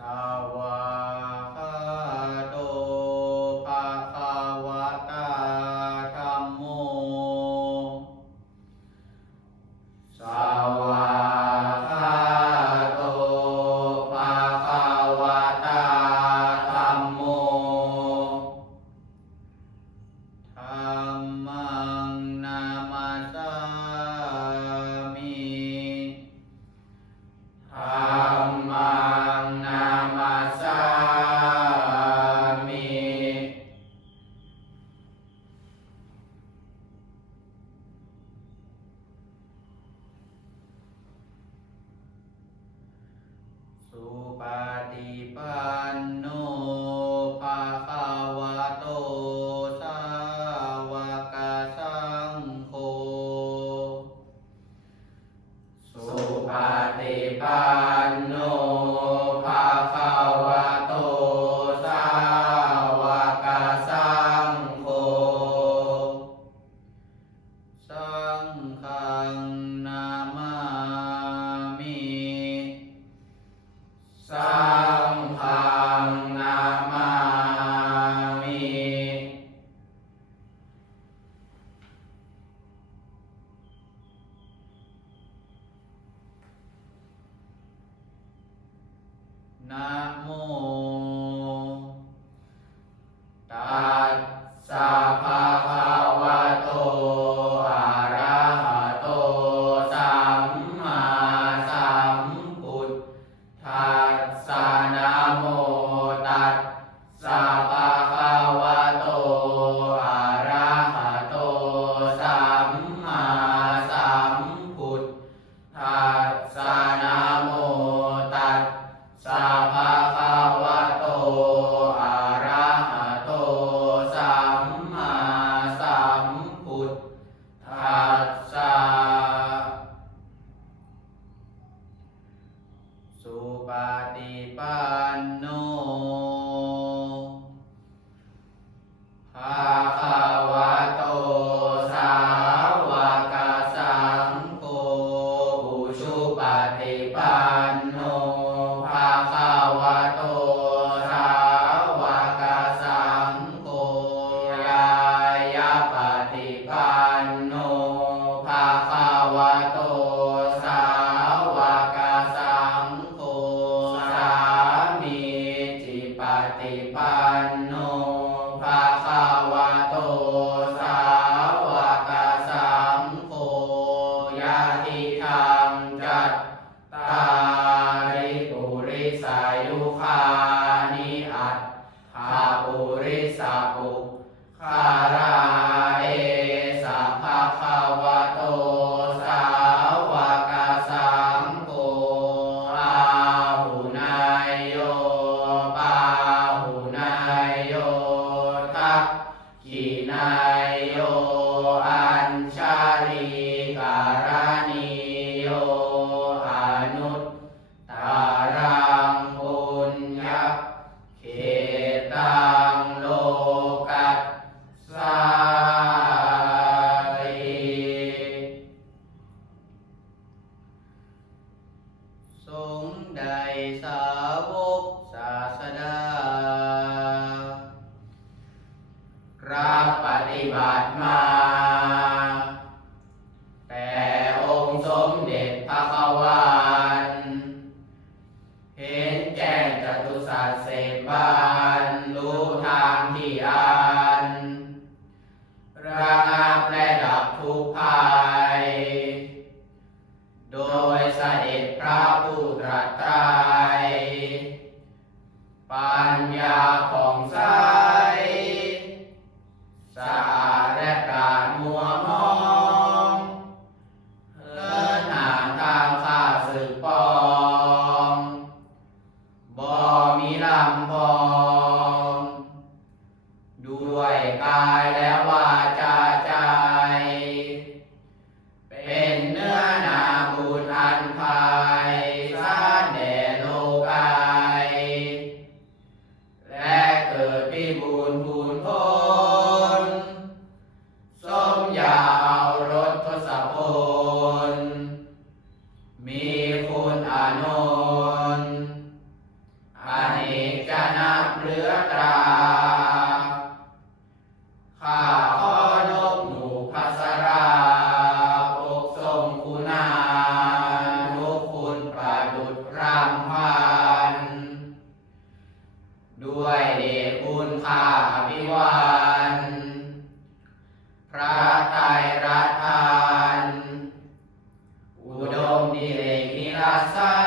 สวาคา สัง ภ ปัญญาของสา นิราศั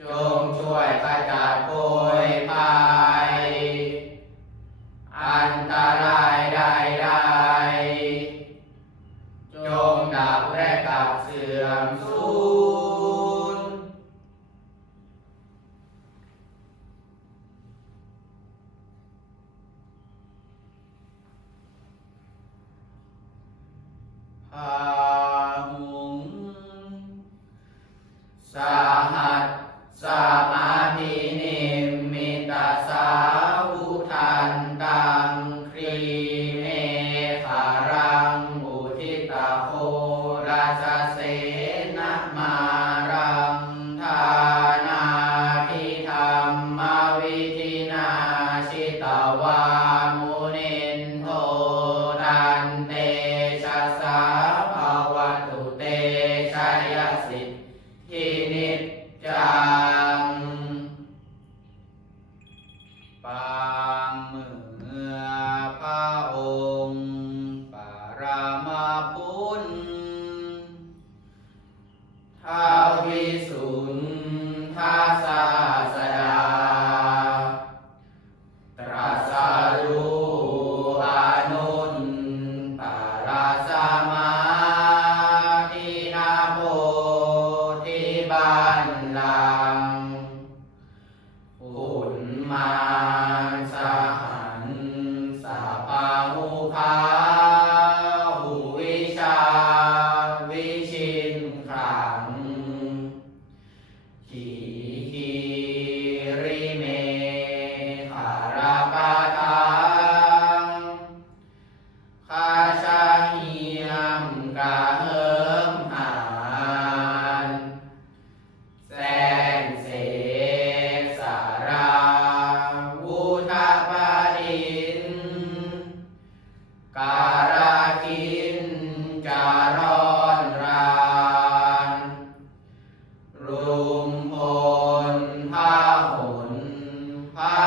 จงช่วยขจัดโกยภัอันตรายใดๆ จงดับแะดับเสื่อมสูญ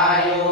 ายุ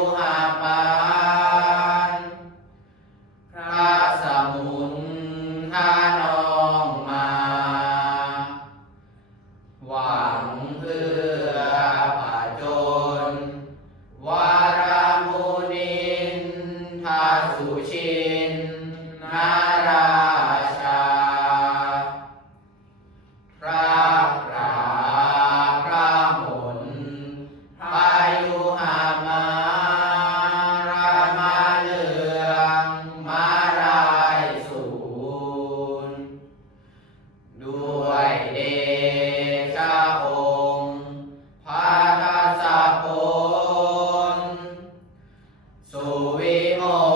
หา We Oh,